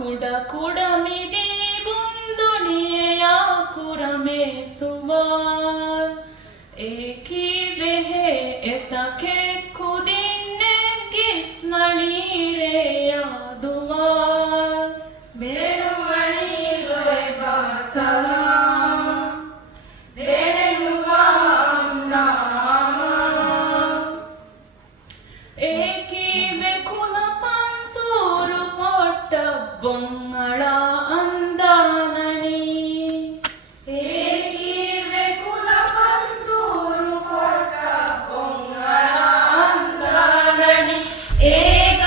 ಕುಡ ಕುಡಮಿದಿ ಬುಂದುನಿಯ ಕುರಮೆ ಸುಮಾರ್ ಏಕಿ ಬೆಹೆ ಎತಕೆ ಕುದಿನ್ನೆ ಕಿಸ್ನಳೀರೆಯ ದುವಾರ್ ಬೇಳುಮಣಿ ಲೊಯ್ ಬಾಸಲಾಂ ಬೇಳೆನುವಾಂ ನಾಮ ಏಕಿ ಬೆಕುಲ ಪನ್ಸೂರು ಪೊಟ್ಟ ಬೊಂಗಳ ಅಂದಾನಣಿ ಏಕಿ ಬೆಕುಲ ಪನ್ಸೂರು ಪೊಟ್ಟ ಬೊಂಗಳ ಅಂದಾನಣಿ ಏಗ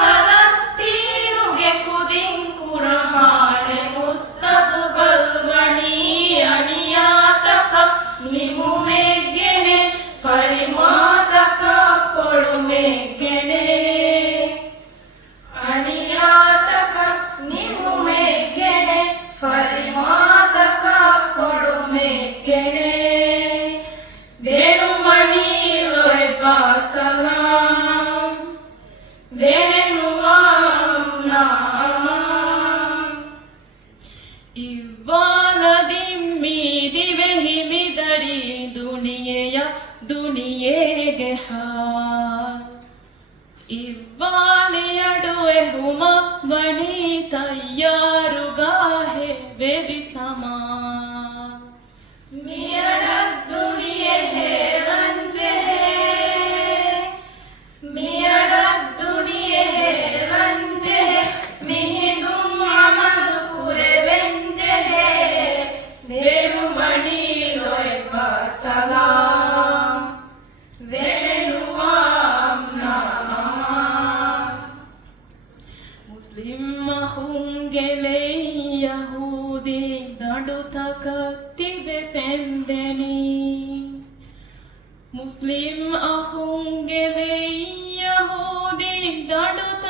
ಫಲಸ್ತೀನುಗೆ ಕುದಿಂಕುರ ಮಾಡೆ ಮುಸ್ತಬು ಬಲ್ವಣಿ ಅಣಿಯಾತಕ ನಿಮು ಮೇಗೆನೆ ಫರಿಮಾತಕ ಫೊಳು ಮೇಗೆನೆ ಅಣಿಯಾತಕ ನಿಮು ಮೇಗೆನೆ ಫರಿಮಾತಕ ಫೊಳು ಮೇಗೆನೆ ಬೇಳುಮಣಿ ಲೊಯ್ ಬಾಸಲಾಂ ಬೇಳೆನುವಾಂ ನಾಮ ಇವ್ವಾಲದಿಮ್ಮೀದಿವೆ ಹಿಮಿದಡಿ ದುನಿಯೆಗೆ ಹಾಲ್ ಇವ್ವಾಲಿಯಡುವೆ ಹುಮ ವಣಿ ತಯ್ಯಾರುಗಾಹೆ ಬೇಬಿ ಸಮಾ ಮಿಯಡ ದುನಿಯೆ ಹೇ ರಂಜೆ ಮಿಯಡ ದುನಿಯೆ ಹೇ ರಂಜೆ ಮಿಹಿದುಂ ಅಮಲ್ ಕುರೆ ವೆಂಜೆ ಬೇಳುಮಣಿ ಲೊಯ್ ಬಾಸಲಾಂ ಬೇಳೆನುವಾಂ ನಾಮ ಮುಸ್ಲಿಂ ಹುಂಗೆಲೆ ಯಹೂದಿ ದಡುತ ಕತ್ತಿಬೆ ಪೆಂದೆನಿ ಮುಸ್ಲಿಂ ಅಹುಂಗೆಲೆ ಯಹೂದಿ ದಡುತ